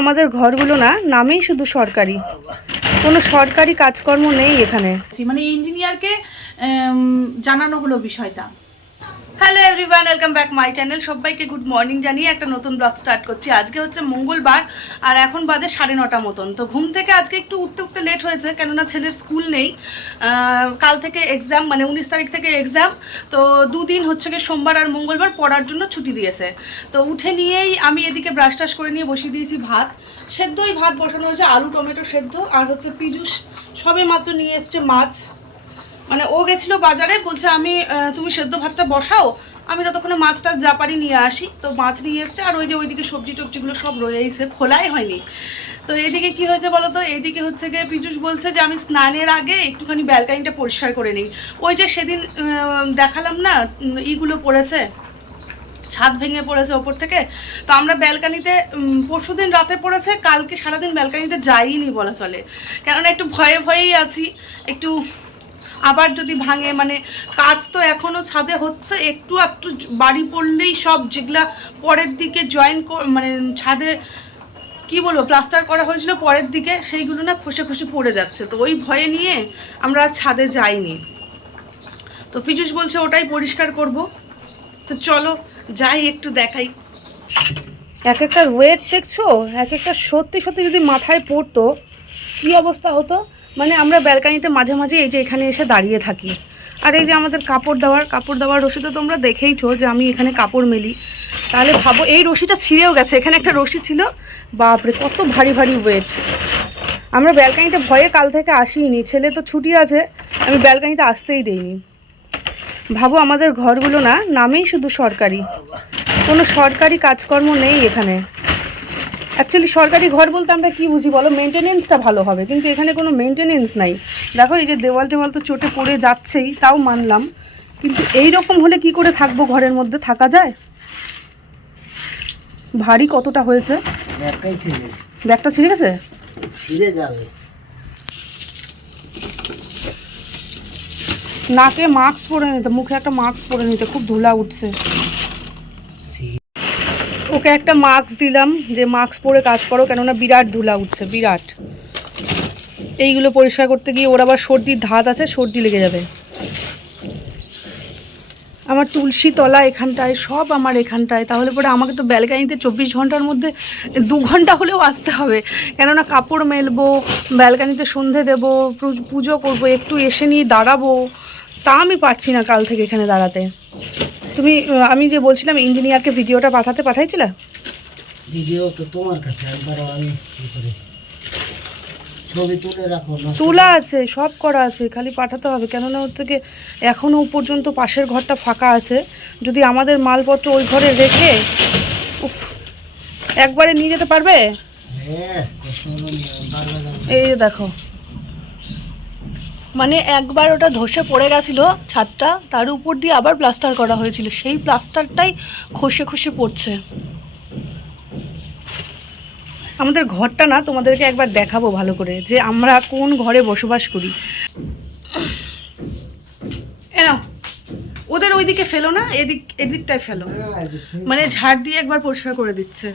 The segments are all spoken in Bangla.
আমাদের ঘরগুলো না নামেই শুধু সরকারি, কোনো সরকারি কাজকর্ম নেই এখানে। মানে ইঞ্জিনিয়ারকে জানানো হলো বিষয়টা। Hello everyone, welcome back my channel. সবাইকে গুড মর্নিং জানিয়ে একটা নতুন ব্লগ স্টার্ট করছি। আজকে হচ্ছে মঙ্গলবার আর এখন বাজে 9:30 মতন। তো ঘুম থেকে আজকে একটু উঠতে লেট হয়েছে, কেননা ছেলের স্কুল নেই। কাল থেকে এক্সাম, মানে 19 তারিখ থেকে এক্সাম। তো দুদিন হচ্ছে গিয়ে সোমবার আর মঙ্গলবার পড়ার জন্য ছুটি দিয়েছে। তো উঠে নিয়েই আমি এদিকে ব্রাশ টাশ করে নিয়ে বসিয়ে দিয়েছি ভাত। সেদ্ধই ভাত বসানো হয়েছে, আলু টমেটো সেদ্ধ। আর হচ্ছে পীযূষ সবে মাত্র নিয়ে এসছে মাছ। মানে ও গেছিলো বাজারে, বলছে আমি তুমি সেদ্ধ ভাতটা বসাও, আমি ততক্ষণে মাছটা যা পারি নিয়ে আসি। তো মাছ নিয়ে এসছে, আর ওই যে ওইদিকে সবজি টবজিগুলো সব রয়েছে, খোলাই হয়নি। তো এইদিকে কি হয়েছে বলো তো, এইদিকে হচ্ছে গিয়ে পীযূষ বলছে যে আমি স্নানের আগে একটুখানি ব্যালকানিটা পরিষ্কার করে নিই। ওই যে সেদিন দেখালাম না, ইগুলো পড়েছে, ছাদ ভেঙে পড়েছে ওপর থেকে। তো আমরা ব্যালকানিতে পরশুদিন রাতে পড়েছে, কালকে সারাদিন ব্যালকানিতে যাইনি বলা চলে, কেননা একটু ভয়ে ভয়েই আছি। একটু আবার যদি ভাঙে, মানে কাজ তো এখনও ছাদে হচ্ছে, একটু বাড়ি পড়লেই সব যেগুলা পরের দিকে মানে ছাদে কি বলবো প্লাস্টার করা হয়েছিল পরের দিকে, সেইগুলো না খসে খসে পড়ে যাচ্ছে। তো ওই ভয়ে নিয়ে আমরা আর ছাদে যাইনি। তো পীযূষ বলছে ওটাই পরিষ্কার করব। তো চলো যাই, একটু দেখাই। এক একটা ওয়েট দেখছো, এক একটা সত্যি সত্যি যদি মাথায় পড়তো কি অবস্থা হতো। মানে আমরা ব্যালকানিতে মাঝে মাঝে এই যে এখানে এসে দাঁড়িয়ে থাকি, আর এই যে আমাদের কাপড় দেওয়ার রশি তো তোমরা দেখেইছো যে আমি এখানে কাপড় মেলি। তাহলে ভাবো এই রশিটা ছিঁড়েও গেছে, এখানে একটা রশি ছিল, বাপরে কত ভারী ভারী ওয়েট। আমরা ব্যালকানিতে ভয়ে কাল থেকে আসিনি, ছেলে তো ছুটি আছে, আমি ব্যালকানিতে আসতেই দেইনি। ভাবো আমাদের ঘরগুলো না নামেই শুধু সরকারি, কোনো সরকারি কাজকর্ম নেই এখানে। অ্যাকচুয়ালি সরকারি ঘর বলতে আমরা কী বুঝি বলো, মেনটেনেন্সটা ভালো হবে, কিন্তু এখানে কোনো মেনটেনেন্স নাই। দেখো এই যে দেওয়াল টেওয়াল তো চটে পড়ে যাচ্ছেই, তাও মানলাম, কিন্তু এই রকম হলে কি করে থাকবো, ঘরের মধ্যে থাকা যায়? ভারী কতটা হয়েছে, ব্যাগটা ছিঁড়ে গেছে, ছিঁড়ে যাবে। নাকে মাস্ক পরে নিতে, মুখে একটা মাস্ক পরে নিতে, খুব ধুলা উঠছে। ওকে একটা মাস্ক দিলাম যে মাস্ক পরে কাজ করো, কেননা বিরাট ধুলা উঠছে, বিরাট। এইগুলো পরিষ্কার করতে গিয়ে ওর আবার সর্দির ধাত আছে, সর্দি লেগে যাবে। আমার তুলসী তলা এখানটায়, সব আমার এখানটায়, তাহলে পরে আমাকে তো ব্যালকানিতে 24 ঘন্টার মধ্যে 2 ঘন্টা হলেও আসতে হবে, কেননা কাপড় মেলবো, ব্যালকানিতে সন্ধে দেবো, পুজো করবো, একটু এসে নিয়ে দাঁড়াবো, তা আমি পারছি না কাল থেকে এখানে দাঁড়াতে। আমি যে বলছিলাম ইঞ্জিনিয়ারকে ভিডিওটা পাঠাইছিলা? ভিডিও তো তোমার কাছে, একবার আমি কি করে ছবি তুলে রাখো না? তোলা আছে, সব করা আছে, খালি পাঠাতে হবে। কেননা হচ্ছে কি এখনও পর্যন্ত পাশের ঘরটা ফাঁকা আছে, যদি আমাদের মালপত্র ওই ঘরে রেখে একবারে নিয়ে যেতে পারবে? হ্যাঁ, এই যে দেখো, মানে একবার ওটা ধসে পড়ে গেছিলো ছাদটা, তার উপর দিয়ে আবার প্লাস্টার করা হয়েছিল, সেই প্লাস্টারটাই খসে খসে পড়ছে। আমাদের ঘরটা না তোমাদেরকে একবার দেখাবো ভালো করে, যে আমরা কোন ঘরে বসবাস করি। ওদের ওইদিকে ফেলো না, এদিকটায় ফেলো, মানে ঝাড় দিয়ে একবার পরিষ্কার করে দিচ্ছে।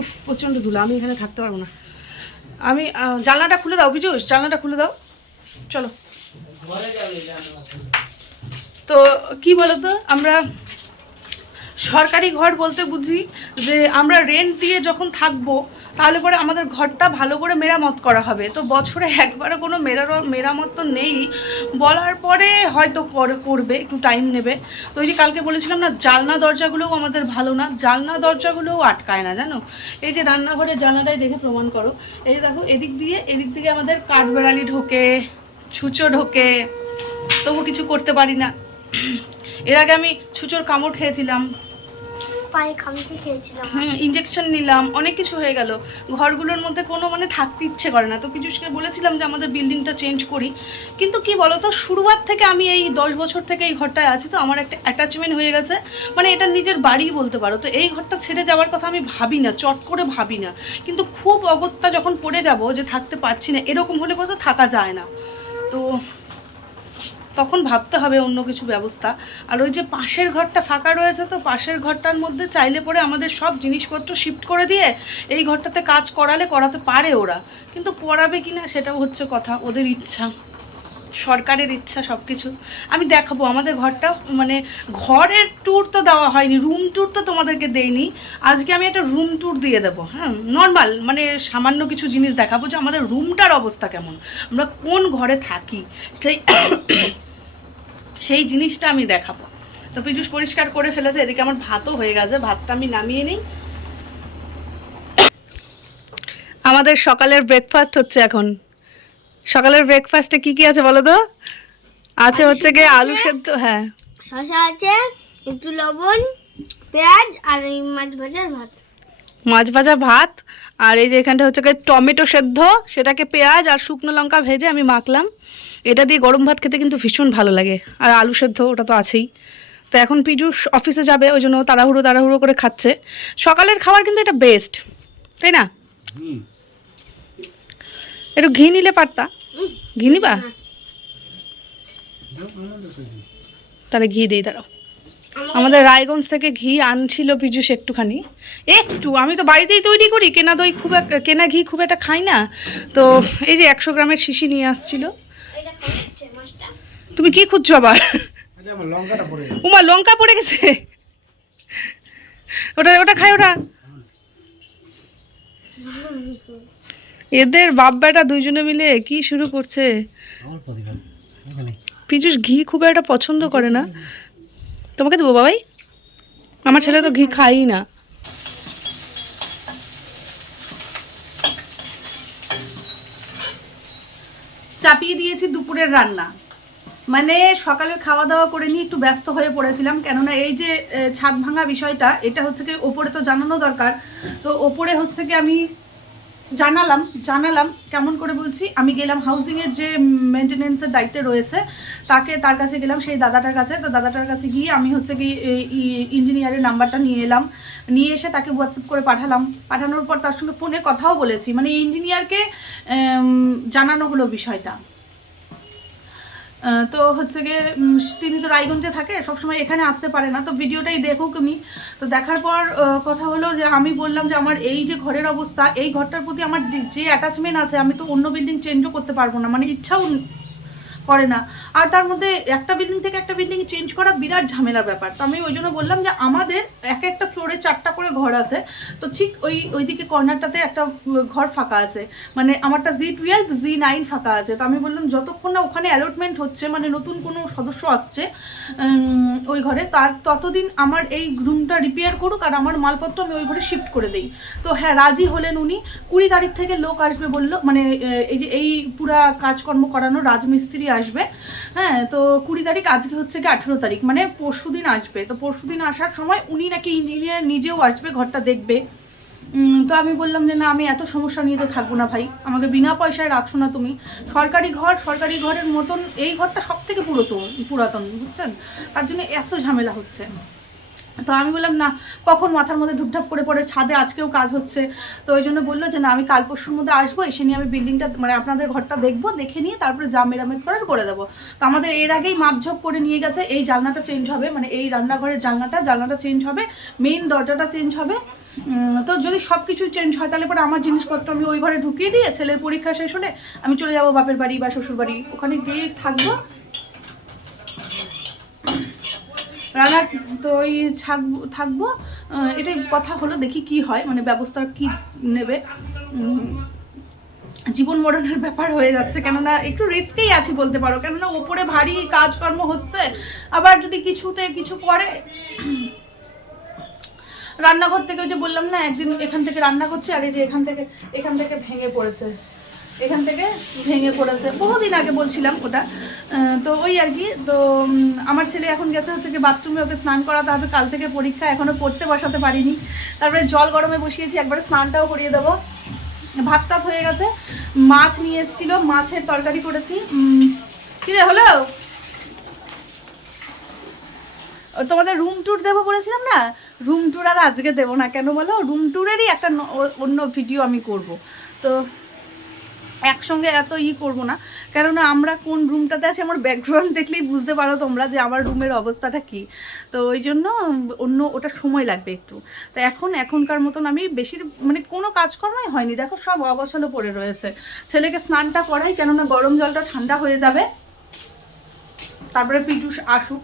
উফ, প্রচণ্ড ধুলা, আমি এখানে থাকতে পারবো না। আমি জানলাটা খুলে দাও পীযূষ, জানলাটা খুলে দাও, চলো। তো কি বলতো, আমরা সরকারি ঘর বলতে বুঝি যে আমরা রেন্ট দিয়ে যখন থাকবো, তাহলে পরে আমাদের ঘরটা ভালো করে মেরামত করা হবে। তো বছরে একবারও কোনো মেরামত তো নেই, বলার পরে হয়তো করবে, একটু টাইম নেবে। তো ওই যে কালকে বলেছিলাম না, জানলা দরজাগুলোও আমাদের ভালো না, জানলা দরজাগুলোও আটকায় না, জানো। এই যে রান্নাঘরের জানলাটাই দেখে প্রমাণ করো, এই যে দেখো এদিক দিয়ে আমাদের কাঠবেড়ালি ঢোকে, ছুঁচো ঢোকে, তবু কিছু করতে পারি না। এর আগে আমি ছুঁচোর কামড় খেয়েছিলাম, পায়ে খামচি খেয়েছিলাম, ইঞ্জেকশন নিলাম, অনেক কিছু হয়ে গেল। ঘরগুলোর মধ্যে কোনো মানে থাকতে ইচ্ছে করে না। তো পীযূষকে বলেছিলাম যে আমাদের বিল্ডিংটা চেঞ্জ করি, কিন্তু কি বলো তো, শুরুয়াত থেকে আমি এই 10 বছর থেকে এই ঘরটায় আছি, তো আমার একটা অ্যাটাচমেন্ট হয়ে গেছে, মানে এটা নিজের বাড়ি বলতে পারো। তো এই ঘরটা ছেড়ে যাওয়ার কথা আমি ভাবি না, চট করে ভাবি না, কিন্তু খুব অগত্যা যখন পড়ে যাব যে থাকতে পারছি না, এরকম হলে পরে তো থাকা যায় না। তো তখন ভাবতে হবে অন্য কিছু ব্যবস্থা। আর ওই যে পাশের ঘরটা ফাঁকা রয়েছে, তো পাশের ঘরটার মধ্যে চাইলে পরে আমাদের সব জিনিসপত্র শিফট করে দিয়ে এই ঘরটাতে কাজ করাতে পারে ওরা, কিন্তু করাবে কি না সেটাও হচ্ছে কথা, ওদের ইচ্ছা, সরকারের ইচ্ছা সব কিছু। আমি দেখাবো আমাদের ঘরটা, মানে ঘরের ট্যুর তো দেওয়া হয়নি, রুম ট্যুর তো তোমাদেরকে দেইনি, আজকে আমি একটা রুম ট্যুর দিয়ে দেবো। হ্যাঁ, নর্মাল মানে সামান্য কিছু জিনিস দেখাবো যে আমাদের রুমটার অবস্থা কেমন, আমরা কোন ঘরে থাকি, সেই জিনিসটা আমি দেখাবো। তো পিজুষ পরিষ্কার করে ফেলেছে, এদিকে আমার ভাতও হয়ে গেছে, ভাতটা আমি নামিয়ে নিই। আমাদের সকালের ব্রেকফাস্ট হচ্ছে এখন। সকালের ব্রেকফাস্টে কি কি আছে বলো তো? আছে হচ্ছে গিয়ে আলু সেদ্ধ, হ্যাঁ শসা আছে, একটু লবণ, পেঁয়াজ আর এই মাছ ভাজার ভাত। মাছ ভাজা ভাত, আর এই যে এখানটা হচ্ছে গিয়ে টমেটো সেদ্ধ, সেটাকে পেঁয়াজ আর শুকনো লঙ্কা ভেজে আমি মাখলাম। এটা দিয়ে গরম ভাত খেতে কিন্তু ভীষণ ভালো লাগে। আর আলু সেদ্ধ ওটা তো আছেই। তো এখন পিজুষ অফিসে যাবে, ওই জন্য তাড়াহুড়ো করে খাচ্ছে। সকালের খাবার কিন্তু এটা বেস্ট, তাই না? একটু ঘি নিলে পারতা, ঘি নিবা? তাহলে ঘি দিই, দাঁড়াও। আমাদের রায়গঞ্জ থেকে ঘি আনছিল পিজুষ একটুখানি, একটু। আমি তো বাড়িতেই তৈরি করি, কেনা ঘি খুব একটা খাই না। তো এই যে 100 গ্রামের শিশি নিয়ে আসছিল। তুমি কি খুঁজছো আবার? উমা, লঙ্কা পড়ে গেছে, ওটা খাই, ওটা। এদের বাপ বেটা দুইজনে মিলে কি শুরু করছে। পিজুষ ঘি খুব একটা পছন্দ করে না। তোমাকে দেবো বাবাই? আমার ছেলে তো ঘি খাই না। চাপিয়ে দিয়েছি দুপুরের রান্না, মানে সকালে খাওয়া দাওয়া করে নিয়ে একটু ব্যস্ত হয়ে পড়েছিলাম, কেননা এই যে ছাদ ভাঙা বিষয়টা, এটা হচ্ছে কি ওপরে তো জানানো দরকার। তো ওপরে হচ্ছে কি আমি জানালাম কেমন করে বলছি, আমি গেলাম হাউজিংয়ের যে মেনটেনেন্সের দায়িত্বে রয়েছে তার কাছে গেলাম, সেই দাদাটার কাছে। তো দাদাটার কাছে গিয়ে আমি হচ্ছে কি ইঞ্জিনিয়ারের নাম্বারটা নিয়ে এসে তাকে হোয়াটসঅ্যাপ করে পাঠানোর পর তার সঙ্গে ফোনে কথাও বলেছি, মানে ইঞ্জিনিয়ারকে জানানো হলো বিষয়টা। তো হচ্ছে গিয়ে তিনি তো রায়গঞ্জে থাকে, সবসময় এখানে আসতে পারে না। তো ভিডিওটাই দেখুক উনি। তো দেখার পর কথা হলো যে আমি বললাম যে আমার এই যে ঘরের অবস্থা, এই ঘরটার প্রতি আমার যে অ্যাটাচমেন্ট আছে, আমি তো অন্য বিল্ডিং চেঞ্জও করতে পারবো না, মানে ইচ্ছাও করে না। আর তার মধ্যে একটা বিল্ডিং থেকে একটা বিল্ডিং চেঞ্জ করা বিরাট ঝামেলার ব্যাপার। তো আমি ওই জন্য বললাম যে আমাদের একটা ফ্লোরে 4টা করে ঘর আছে, তো ঠিক ওইদিকে কর্নারটাতে একটা ঘর ফাঁকা আছে, মানে আমারটা G12 G9 ফাঁকা আছে। তো আমি বললাম যতক্ষণ না ওখানে অ্যালটমেন্ট হচ্ছে, মানে নতুন কোনো সদস্য আসছে ওই ঘরে, ততদিন আমার এই রুমটা রিপেয়ার করুক আর আমার মালপত্র আমি ওই ঘরে শিফট করে দিই। তো হ্যাঁ, রাজি হলেন উনি। 20 তারিখ থেকে লোক আসবে বললো, মানে এই পুরা কাজকর্ম করানো রাজমিস্ত্রি আসবে। হ্যাঁ, তো 20 তারিখ, আজকে হচ্ছে কি 18 তারিখ, মানে পরশুদিন আসবে। তো পরশুদিন আসার সময় উনি নাকি ইঞ্জিনিয়ার নিজেও আসবে, ঘরটা দেখবে। তো আমি বললাম যে না, আমি এত সমস্যা নিয়ে তো থাকবো না ভাই, আমাকে বিনা পয়সায় রাখছো না তুমি। সরকারি ঘরের মতন এই ঘরটা সব থেকে পুরাতন, বুঝছেন? তার জন্য এত ঝামেলা হচ্ছে। তো আমি বললাম না, কখন মাথার মধ্যে ঢুপঢাপ করে পড়ে, ছাদে আজকেও কাজ হচ্ছে। তো ওই জন্য বললো যে না, আমি কাল পরশুর মধ্যে আসবো, এসে নিয়ে আমি বিল্ডিংটা, মানে আপনাদের ঘরটা দেখবো, দেখে নিয়ে তারপরে যা মেরামত করার করে দেবো। তো আমাদের এর আগেই মাপঝোপ করে নিয়ে গেছে, এই জানলাটা চেঞ্জ হবে, মানে এই রান্নাঘরের জানলাটা চেঞ্জ হবে, মেইন দরজাটা চেঞ্জ হবে। তো যদি সব কিছু চেঞ্জ হয় তাহলে পরে আমার জিনিসপত্র আমি ওই ঘরে ঢুকিয়ে দিয়ে ছেলের পরীক্ষা শেষ হলে আমি চলে যাবো বাপের বাড়ি বা শ্বশুর বাড়ি, ওখানে গিয়ে থাকবো। রান্না তো ওই থাকবো, এটাই কথা হলো। দেখি কি হয়, মানে ব্যবস্থা কি নেবে। জীবন মরণের ব্যাপার হয়ে যাচ্ছে, কেননা একটু রিস্কেই আছি বলতে পারো, কেননা ওপরে ভারী কাজকর্ম হচ্ছে, আবার যদি কিছুতে কিছু করে। রান্নাঘর থেকে ওই যে বললাম না, একদিন এখান থেকে রান্না করছি, আর এই যে এখান থেকে ভেঙে পড়েছে, বহুদিন আগে বলছিলাম ওটা। তো ওই আর কি। তো আমার ছেলে এখন গেছে হচ্ছে কি বাথরুমে, ওকে স্নান করাতে হবে, কাল থেকে পরীক্ষা, এখনও পড়তে বসাতে পারিনি। তারপরে জল গরমে বসিয়েছি, একবারে স্নানটাও করিয়ে দেবো। ভাত টাত হয়ে গেছে, মাছ নিয়ে এসেছিলো, মাছের তরকারি করেছি। কি রে হলো? তোমাদের রুম ট্যুর দেবো বলেছিলাম না, রুম ট্যুর আর আজকে দেবো না, কেন বলো? রুম ট্যুরেরই একটা অন্য ভিডিও আমি করব। তো একসঙ্গে এত করবো না, কেননা আমরা কোন রুমটাতে আছি আমার ব্যাকগ্রাউন্ড দেখলেই বুঝতে পারো তোমরা যে আমার রুমের অবস্থাটা কি। তো ওই জন্য অন্য ওটা সময় লাগবে একটু। তো এখনকার মতন আমি বেশি মানে কোনো কাজকর্মই হয়নি, দেখো সব অগোছালো পড়ে রয়েছে। ছেলেকে স্নানটা করাই, কেননা গরম জলটা ঠান্ডা হয়ে যাবে, তারপরে পিটুস আসুক।